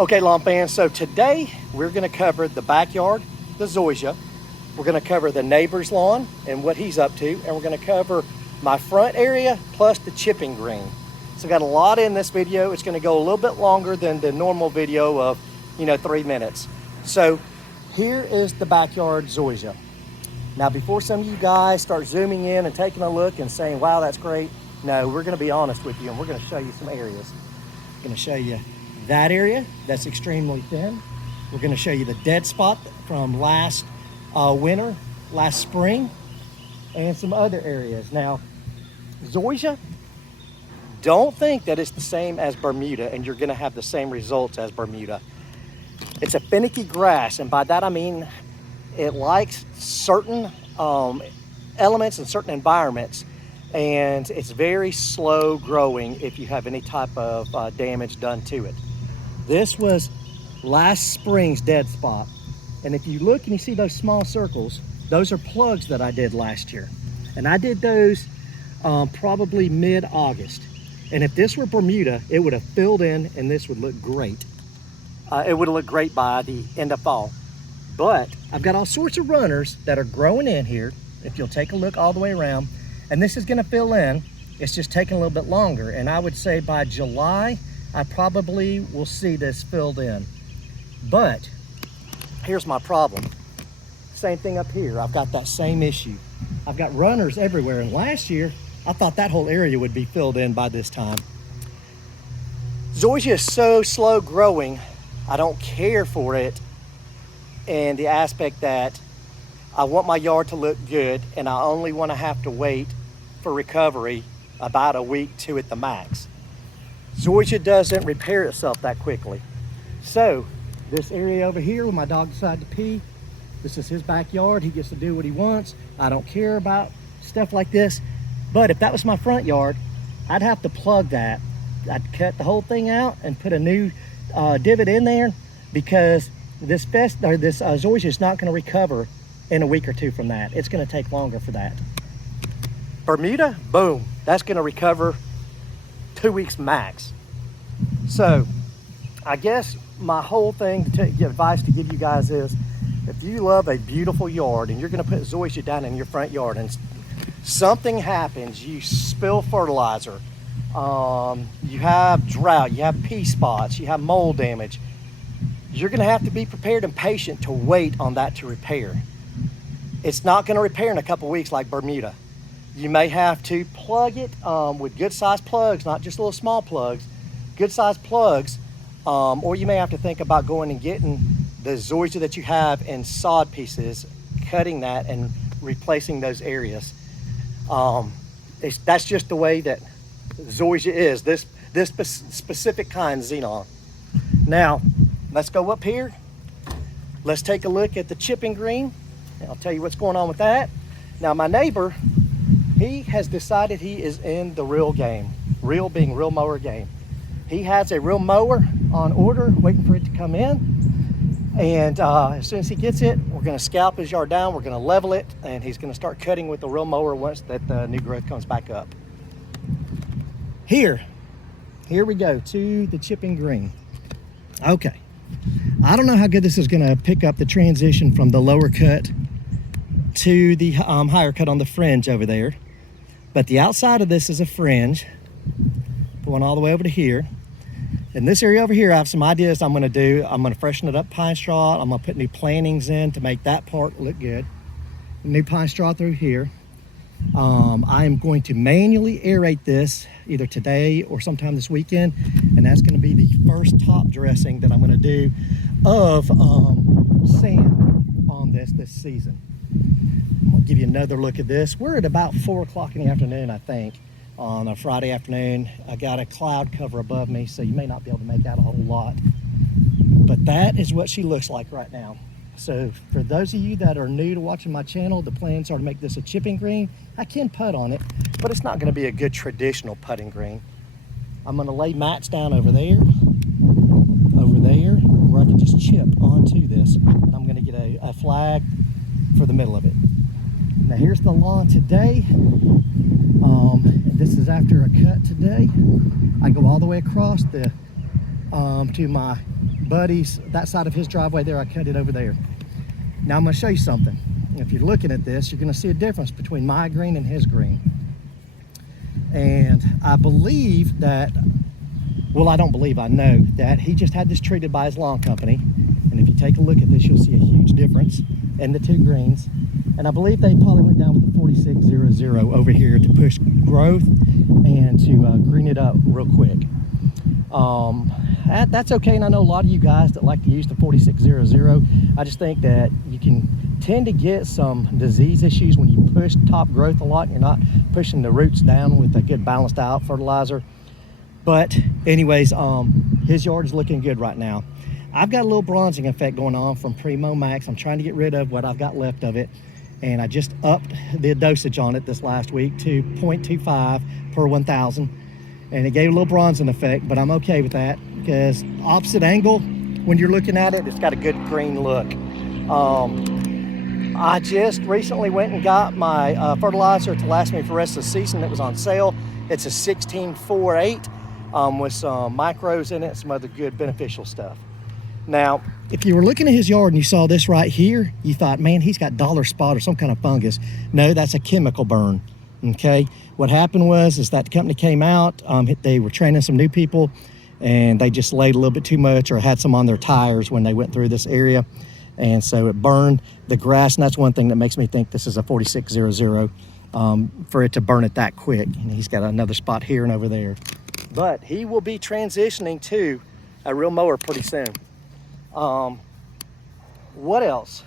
Okay, lawn fans, so today we're gonna cover the backyard, the Zoysia. We're gonna cover the neighbor's lawn and what he's up to, and we're gonna cover my front area plus the chipping green. So got a lot in this video. It's gonna go a little bit longer than the normal video of, 3 minutes. So here is the backyard Zoysia. Now, before some of you guys start zooming in and taking a look and saying, wow, that's great. No, we're gonna be honest with you and we're gonna show you some areas. I'm gonna show you that area that's extremely thin. We're gonna show you the dead spot from last winter, last spring, and some other areas. Now, Zoysia, don't think that it's the same as Bermuda and you're gonna have the same results as Bermuda. It's a finicky grass, and by that I mean it likes certain elements and certain environments, and it's very slow growing if you have any type of damage done to it. This was last spring's dead spot. And if you look and you see those small circles, those are plugs that I did last year. And I did those probably mid-August. And if this were Bermuda, it would have filled in and this would look great. It would have looked great by the end of fall. But I've got all sorts of runners that are growing in here, if you'll take a look all the way around. And this is gonna fill in. It's just taking a little bit longer. And I would say by July, I probably will see this filled in. But here's my problem. Same thing up here. I've got that same issue. I've got runners everywhere. And last year, I thought that whole area would be filled in by this time. Zoysia is so slow growing. I don't care for it in the aspect that I want my yard to look good and I only want to have to wait for recovery about a week, 2 at the max. Zoysia doesn't repair itself that quickly. So this area over here where my dog decided to pee, this is his backyard. He gets to do what he wants. I don't care about stuff like this. But if that was my front yard, I'd have to plug that. I'd cut the whole thing out and put a new divot in there, because this Zoysia is not going to recover in a week or 2 from that. It's going to take longer for that. Bermuda, boom, that's going to recover 2 weeks max. So I guess my whole thing advice to give you guys is, if you love a beautiful yard and you're going to put Zoysia down in your front yard and something happens, you spill fertilizer, you have drought, you have pea spots, you have mold damage, you're going to have to be prepared and patient to wait on that to repair. It's not going to repair in a couple weeks like Bermuda. You may have to plug it with good sized plugs, not just little small plugs, good sized plugs, or you may have to think about going and getting the Zoysia that you have in sod pieces, cutting that and replacing those areas. That's just the way that Zoysia is, this specific kind, Xenon. Now, let's go up here. Let's take a look at the chipping green. I'll tell you what's going on with that. Now, my neighbor, he has decided he is in the real game. Real being real mower game. He has a real mower on order, waiting for it to come in. And as soon as he gets it, we're gonna scalp his yard down, we're gonna level it, and he's gonna start cutting with the real mower once that new growth comes back up. Here we go to the chipping green. Okay, I don't know how good this is gonna pick up the transition from the lower cut to the higher cut on the fringe over there. But the outside of this is a fringe going all the way over to here. In this area over here, I have some ideas I'm gonna do. I'm gonna freshen it up, pine straw. I'm gonna put new plantings in to make that part look good. New pine straw through here. I am going to manually aerate this either today or sometime this weekend, and that's gonna be the first top dressing that I'm gonna do of sand on this season. I'm gonna give you another look at this. We're at about 4 o'clock in the afternoon, I think, on a Friday afternoon. I got a cloud cover above me, so you may not be able to make out a whole lot. But that is what she looks like right now. So for those of you that are new to watching my channel, the plans are to make this a chipping green. I can putt on it, but it's not gonna be a good traditional putting green. I'm gonna lay mats down over there, where I can just chip onto this. And I'm gonna get a flag for the middle of it. Now here's the lawn today. This is after a cut today. I go all the way across to my buddy's, that side of his driveway there, I cut it over there. Now I'm gonna show you something. If you're looking at this, you're gonna see a difference between my green and his green. And I believe that, well, I don't believe, I know that he just had this treated by his lawn company. And if you take a look at this, you'll see a huge difference in the two greens. And I believe they probably went down with the 4600 over here to push growth and to green it up real quick. That's okay, and I know a lot of you guys that like to use the 4600. I just think that you can tend to get some disease issues when you push top growth a lot and you're not pushing the roots down with a good balanced out fertilizer. But anyways, his yard is looking good right now. I've got a little bronzing effect going on from Primo Max. I'm trying to get rid of what I've got left of it, and I just upped the dosage on it this last week to 0.25 per 1,000, and it gave a little bronzing effect, but I'm okay with that because opposite angle, when you're looking at it, it's got a good green look. I just recently went and got my fertilizer to last me for the rest of the season that was on sale. It's a 1648 with some micros in it, some other good beneficial stuff. Now, if you were looking at his yard and you saw this right here, you thought, man, he's got dollar spot or some kind of fungus. No, that's a chemical burn, okay? What happened is that the company came out, they were training some new people, and they just laid a little bit too much or had some on their tires when they went through this area. And so it burned the grass, and that's one thing that makes me think this is a 4600, for it to burn it that quick. And he's got another spot here and over there. But he will be transitioning to a real mower pretty soon. What else?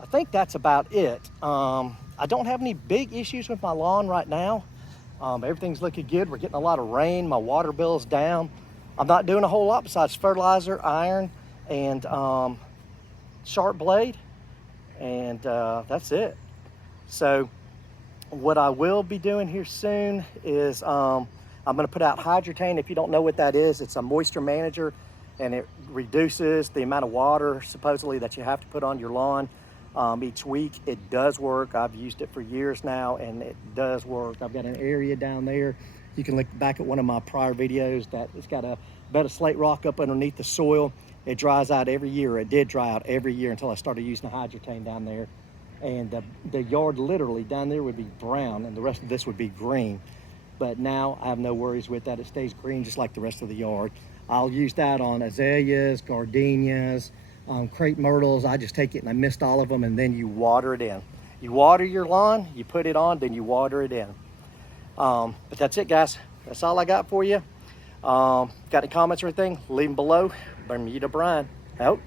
I think that's about it. I don't have any big issues with my lawn right now. Everything's looking good. We're getting a lot of rain. My water bill is down. I'm not doing a whole lot besides fertilizer, iron, and sharp blade, and that's it. So what I will be doing here soon is I'm going to put out Hydretain. If you don't know what that is, it's a moisture manager, and it reduces the amount of water supposedly that you have to put on your lawn each week. It does work. I've used it for years now, and it does work. I've got an area down there. You can look back at one of my prior videos that it's got a bed of slate rock up underneath the soil. It dries out every year. It did dry out every year until I started using the Hydretain down there. And the yard literally down there would be brown and the rest of this would be green. But now I have no worries with that. It stays green just like the rest of the yard. I'll use that on azaleas, gardenias, crepe myrtles. I just take it and I mist all of them, and then you water it in. You water your lawn, you put it on, then you water it in. But that's it, guys. That's all I got for you. Got any comments or anything? Leave them below. Bermuda Brian out.